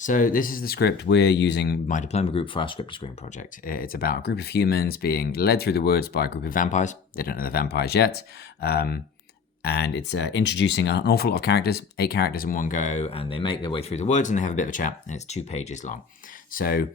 So this is the script we're using my diploma group for our script to screen project. It's about a group of humans being led through the woods by a group of vampires. They don't know the vampires yet. And it's introducing an awful lot of characters, 8 characters in one go, and they make their way through the woods and they have a bit of a chat, and it's 2 pages long. So,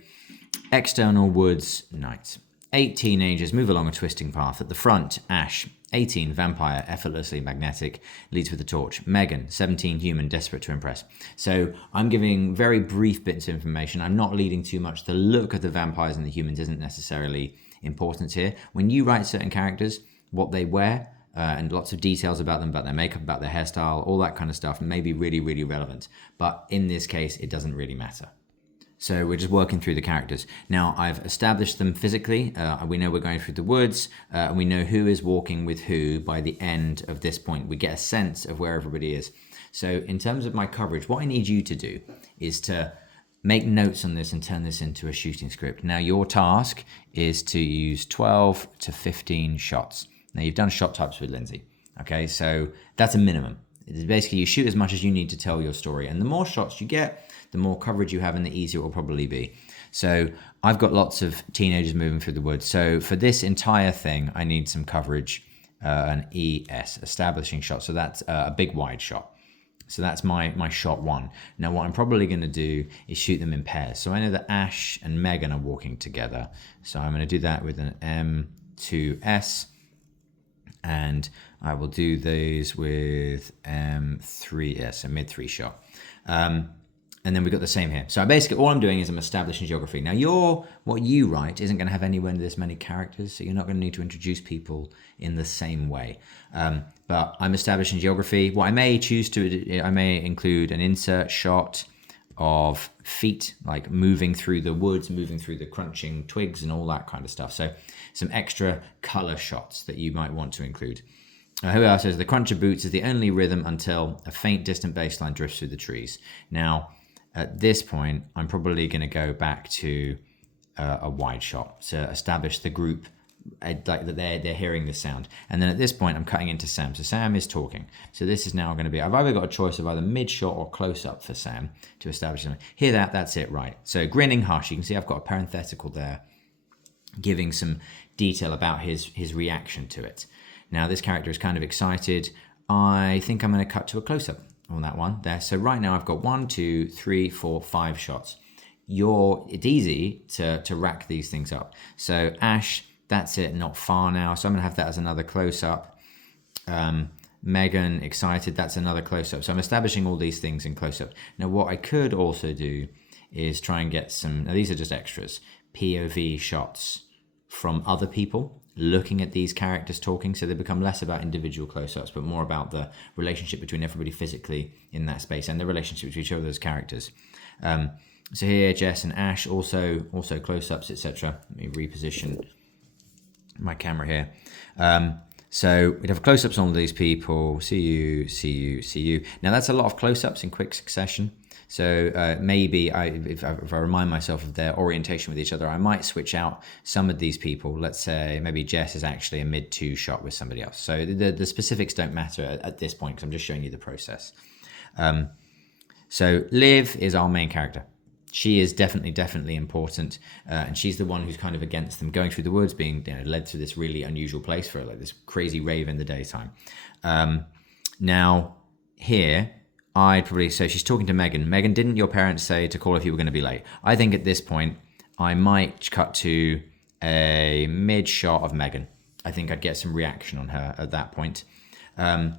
external woods night. 8 teenagers move along a twisting path. At the front, Ash, 18, vampire, effortlessly magnetic, leads with a torch. Megan, 17, human, desperate to impress. So I'm giving very brief bits of information. I'm not leading too much. The look of the vampires and the humans isn't necessarily important here. When you write certain characters, what they wear, and lots of details about them, about their makeup, about their hairstyle, all that kind of stuff may be really, really relevant. But in this case, it doesn't really matter. So we're just working through the characters. Now, I've established them physically. We know we're going through the woods, and we know who is walking with who by the end of this point. We get a sense of where everybody is. So in terms of my coverage, what I need you to do is to make notes on this and turn this into a shooting script. Now, your task is to use 12 to 15 shots. Now, you've done shot types with Lindsay. Okay, so that's a minimum. It's basically, you shoot as much as you need to tell your story. And the more shots you get, the more coverage you have and the easier it will probably be. So I've got lots of teenagers moving through the woods. So for this entire thing, I need some coverage, an ES, establishing shot. So that's a big wide shot. So that's my shot 1. Now what I'm probably going to do is shoot them in pairs. So I know that Ash and Megan are walking together. So I'm going to do that with an M2S. And I will do those with M3S, a mid 3 shot. And then we've got the same here. So basically all I'm doing is I'm establishing geography. Now what you write isn't going to have anywhere near this many characters, so you're not going to need to introduce people in the same way. But I'm establishing geography. What I may choose to, I may include an insert shot of feet, like moving through the woods, moving through the crunching twigs and all that kind of stuff. So some extra color shots that you might want to include. Who else says the crunch of boots is the only rhythm until a faint distant bass line drifts through the trees. Now, at this point, I'm probably going to go back to a wide shot to establish the group, like that they're hearing the sound. And then at this point, I'm cutting into Sam. So Sam is talking. So this is now going to be, I've either got a choice of either mid shot or close up for Sam to establish something. Hear that? That's it, right? So grinning harsh. You can see I've got a parenthetical there, giving some detail about his reaction to it. Now this character is kind of excited. I think I'm going to cut to a close up on that one there. So right now I've got 1, 2, 3, 4, 5 shots. It's easy to rack these things up. So Ash, that's it, not far now. So I'm gonna have that as another close up. Megan, excited, that's another close up. So I'm establishing all these things in close up. Now what I could also do is try and get some, now these are just extras, POV shots from other people looking at these characters talking, so they become less about individual close-ups but more about the relationship between everybody physically in that space and the relationship between each of those characters. So here Jess and Ash also close-ups, etc. Let me reposition my camera here. So we'd have close-ups on all these people. See you. Now that's a lot of close-ups in quick succession. So maybe if I remind myself of their orientation with each other, I might switch out some of these people. Let's say maybe Jess is actually a mid 2 shot with somebody else. So the specifics don't matter at this point because I'm just showing you the process. So Liv is our main character. She is definitely important, and she's the one who's kind of against them going through the woods, being led to this really unusual place for like this crazy rave in the daytime. Now here, I'd probably say she's talking to Megan. Megan, didn't your parents say to call if you were going to be late? I think at this point, I might cut to a mid shot of Megan. I think I'd get some reaction on her at that point. And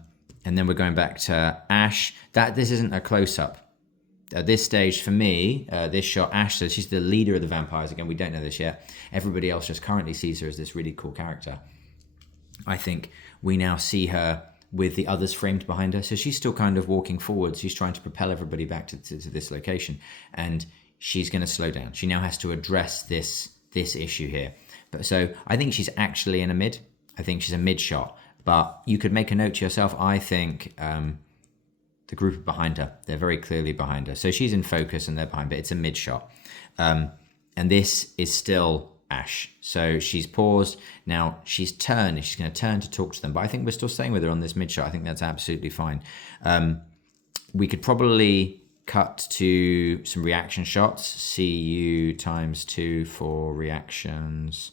then we're going back to Ash. This isn't a close-up. At this stage, for me, this shot, Ash says she's the leader of the vampires. Again, we don't know this yet. Everybody else just currently sees her as this really cool character. I think we now see her with the others framed behind her. So she's still kind of walking forward. She's trying to propel everybody back to this location. And she's going to slow down. She now has to address this issue here. But so I think she's actually in a mid. I think she's a mid shot. But you could make a note to yourself. I think the group are behind her. They're very clearly behind her. So she's in focus and they're behind, but it's a mid shot. And this is still Ash. So she's paused. Now she's turned. She's going to turn to talk to them. But I think we're still staying with her on this mid shot. I think that's absolutely fine. We could probably cut to some reaction shots, CU ×2 for reactions.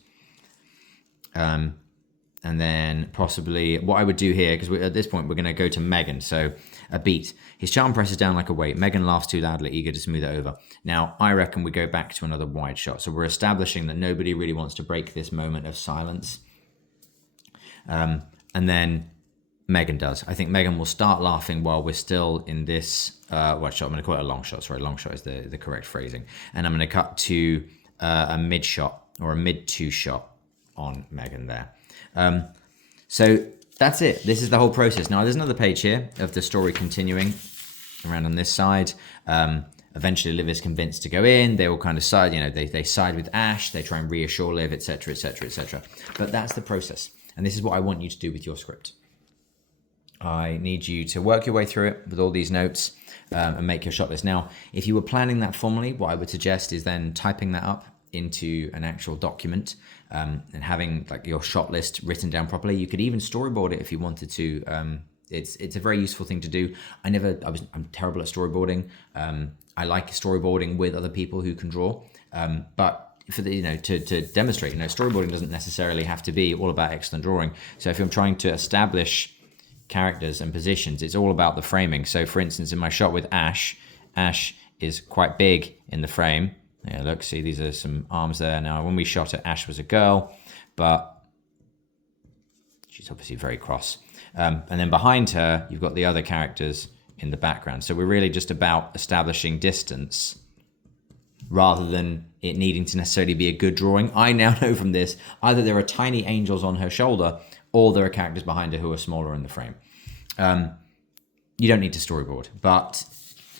And then possibly what I would do here, because at this point we're going to go to Megan. So a beat. His charm presses down like a weight. Megan laughs too loudly, eager to smooth it over. Now, I reckon we go back to another wide shot. So we're establishing that nobody really wants to break this moment of silence. And then Megan does. I think Megan will start laughing while we're still in this wide shot. I'm going to call it a long shot. Sorry, long shot is the correct phrasing. And I'm going to cut to a mid shot or a mid-2 shot on Megan there. So that's it. This is the whole process. Now, there's another page here of the story continuing around on this side. Eventually, Liv is convinced to go in. They all kind of side, they side with Ash. They try and reassure Liv, etc., etc., etc. But that's the process. And this is what I want you to do with your script. I need you to work your way through it with all these notes and make your shot list. Now, if you were planning that formally, what I would suggest is then typing that up into an actual document and having like your shot list written down properly. You could even storyboard it if you wanted to. It's a very useful thing to do. I'm terrible at storyboarding. I like storyboarding with other people who can draw, but for the to demonstrate, storyboarding doesn't necessarily have to be all about excellent drawing. So if I'm trying to establish characters and positions, it's all about the framing. So for instance, in my shot with Ash is quite big in the frame. Yeah, look, see, these are some arms there. Now, when we shot it, Ash was a girl, but she's obviously very cross. And then behind her, you've got the other characters in the background. So we're really just about establishing distance rather than it needing to necessarily be a good drawing. I now know from this, either there are tiny angels on her shoulder or there are characters behind her who are smaller in the frame. You don't need to storyboard, but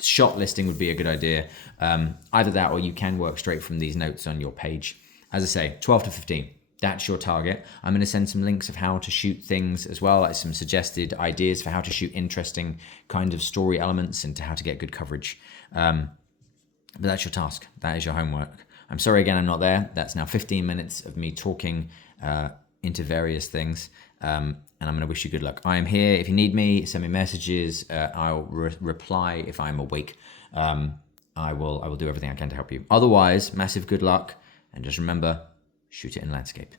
shot listing would be a good idea. Either that or you can work straight from these notes on your page. As I say, 12 to 15, that's your target. I'm going to send some links of how to shoot things as well, like some suggested ideas for how to shoot interesting kind of story elements and to how to get good coverage. But that's your task. That is your homework. I'm sorry again, I'm not there. That's now 15 minutes of me talking into various things. And I'm going to wish you good luck. I am here. If you need me, send me messages. I'll reply if I'm awake. I will do everything I can to help you. Otherwise, massive good luck. And just remember, shoot it in landscape.